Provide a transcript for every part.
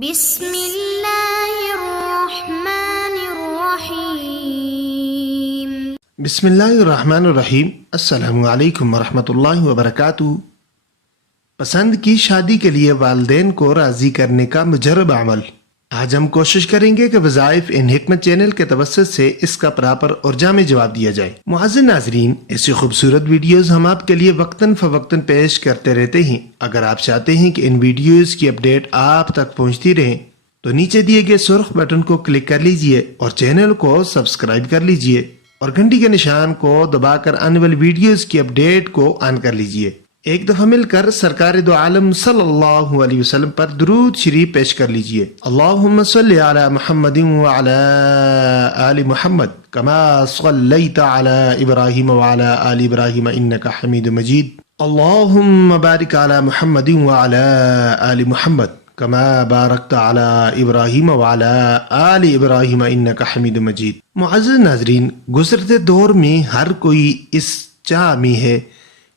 بسم اللہ الرحمن الرحیم۔ بسم اللہ الرحمن الرحیم۔ السلام علیکم ورحمۃ اللہ وبرکاتہ۔ پسند کی شادی کے لیے والدین کو راضی کرنے کا مجرب عمل۔ آج ہم کوشش کریں گے کہ وظائف ان حکمت چینل کے توسط سے اس کا پراپر اور جامع جواب دیا جائے۔ معزز ناظرین، ایسی خوبصورت ویڈیوز ہم آپ کے لیے وقتاً فوقتاً پیش کرتے رہتے ہیں۔ اگر آپ چاہتے ہیں کہ ان ویڈیوز کی اپڈیٹ آپ تک پہنچتی رہے تو نیچے دیے گئے سرخ بٹن کو کلک کر لیجئے اور چینل کو سبسکرائب کر لیجئے اور گھنٹی کے نشان کو دبا کر آنے والی ویڈیوز کی اپڈیٹ کو آن کر لیجئے۔ ایک دفعہ مل کر سرکار دو عالم صلی اللہ علیہ وسلم پر درود شریف پیش کر لیجئے۔ اللہم صلی علی محمد وعلی آل محمد کما صلیت علی ابراہیم وعلی آل ابراہیم انکا حمید مجید۔ اللہم بارک علی محمد وعلی آل محمد کما بارکت علی ابراہیم وعلی آل ابراہیم انکا حمید مجید۔ معزز ناظرین، گزرتے دور میں ہر کوئی اس چاہ میں ہے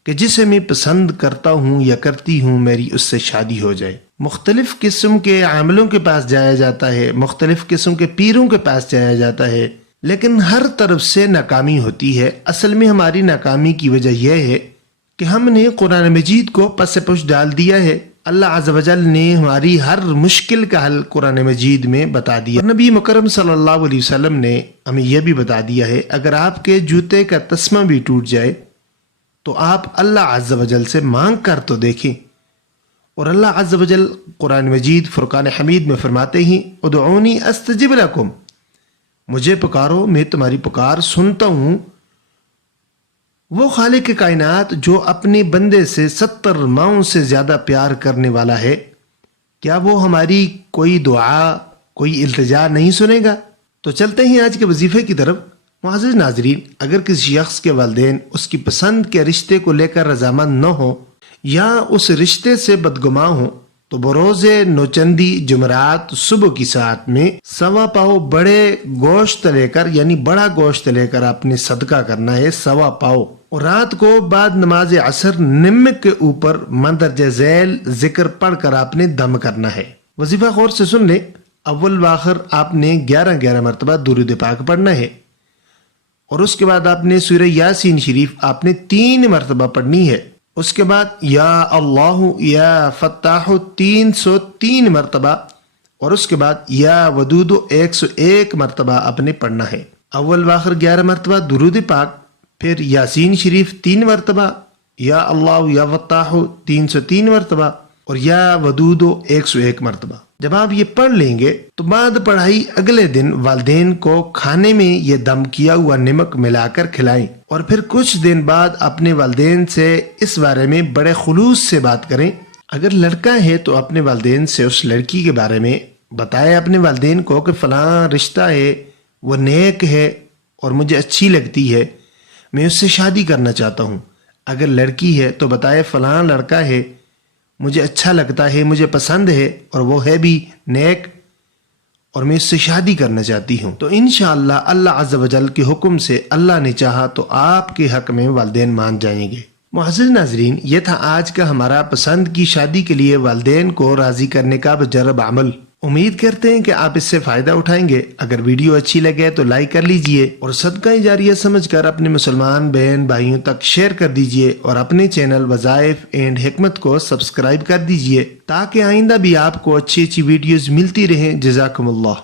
کہ جسے میں پسند کرتا ہوں یا کرتی ہوں میری اس سے شادی ہو جائے۔ مختلف قسم کے عاملوں کے پاس جایا جاتا ہے، مختلف قسم کے پیروں کے پاس جایا جاتا ہے، لیکن ہر طرف سے ناکامی ہوتی ہے۔ اصل میں ہماری ناکامی کی وجہ یہ ہے کہ ہم نے قرآن مجید کو پس پش ڈال دیا ہے۔ اللہ عز و جل نے ہماری ہر مشکل کا حل قرآن مجید میں بتا دیا۔ نبی مکرم صلی اللہ علیہ وسلم نے ہمیں یہ بھی بتا دیا ہے، اگر آپ کے جوتے کا تسمہ بھی ٹوٹ جائے تو آپ اللہ عز و جل سے مانگ کر تو دیکھیں۔ اور اللہ عز و جل قرآن مجید فرقان حمید میں فرماتے ہیں ادعونی استجب لکم، مجھے پکارو میں تمہاری پکار سنتا ہوں۔ وہ خالق کائنات جو اپنے بندے سے 70 ماؤں سے زیادہ پیار کرنے والا ہے، کیا وہ ہماری کوئی دعا، کوئی التجا نہیں سنے گا؟ تو چلتے ہیں آج کے وظیفے کی طرف۔ معزز ناظرین، اگر کسی شخص کے والدین اس کی پسند کے رشتے کو لے کر رضامند نہ ہو یا اس رشتے سے بدگماں ہوں تو بروز نوچندی جمعرات صبح کی ساعت میں 1.25 پاؤ بڑے گوشت لے کر، یعنی بڑا گوشت لے کر آپ نے صدقہ کرنا ہے 1.25 پاؤ، اور رات کو بعد نماز عصر نمک کے اوپر مندرجہ ذیل ذکر پڑھ کر آپ نے دم کرنا ہے۔ وظیفہ غور سے سن لیں۔ اول و آخر آپ نے 11 مرتبہ درود پاک پڑھنا ہے، اور اس کے بعد آپ نے سورہ یاسین شریف آپ نے 3 مرتبہ پڑھنی ہے۔ اس کے بعد یا اللہ یا فتاح 303 مرتبہ، اور اس کے بعد یا ودود 101 مرتبہ آپ نے پڑھنا ہے۔ اول و آخر 11 مرتبہ درود پاک، پھر یاسین شریف 3 مرتبہ، یا اللہ یا فتاح 303 مرتبہ، اور یا ودود 101 مرتبہ۔ جب آپ یہ پڑھ لیں گے تو بعد پڑھائی اگلے دن والدین کو کھانے میں یہ دم کیا ہوا نمک ملا کر کھلائیں، اور پھر کچھ دن بعد اپنے والدین سے اس بارے میں بڑے خلوص سے بات کریں۔ اگر لڑکا ہے تو اپنے والدین سے اس لڑکی کے بارے میں بتائے اپنے والدین کو کہ فلاں رشتہ ہے، وہ نیک ہے اور مجھے اچھی لگتی ہے، میں اس سے شادی کرنا چاہتا ہوں۔ اگر لڑکی ہے تو بتائے فلاں لڑکا ہے، مجھے اچھا لگتا ہے، مجھے پسند ہے، اور وہ ہے بھی نیک، اور میں اس سے شادی کرنا چاہتی ہوں۔ تو انشاءاللہ اللہ عز و جل کے حکم سے اللہ نے چاہا تو آپ کے حق میں والدین مان جائیں گے۔ معزز ناظرین، یہ تھا آج کا ہمارا پسند کی شادی کے لیے والدین کو راضی کرنے کا مجرب عمل۔ امید کرتے ہیں کہ آپ اس سے فائدہ اٹھائیں گے۔ اگر ویڈیو اچھی لگے تو لائک کر لیجئے اور صدقہ جاریہ سمجھ کر اپنے مسلمان بہن بھائیوں تک شیئر کر دیجئے، اور اپنے چینل وظائف اینڈ حکمت کو سبسکرائب کر دیجئے تاکہ آئندہ بھی آپ کو اچھی ویڈیوز ملتی رہیں۔ جزاکم اللہ۔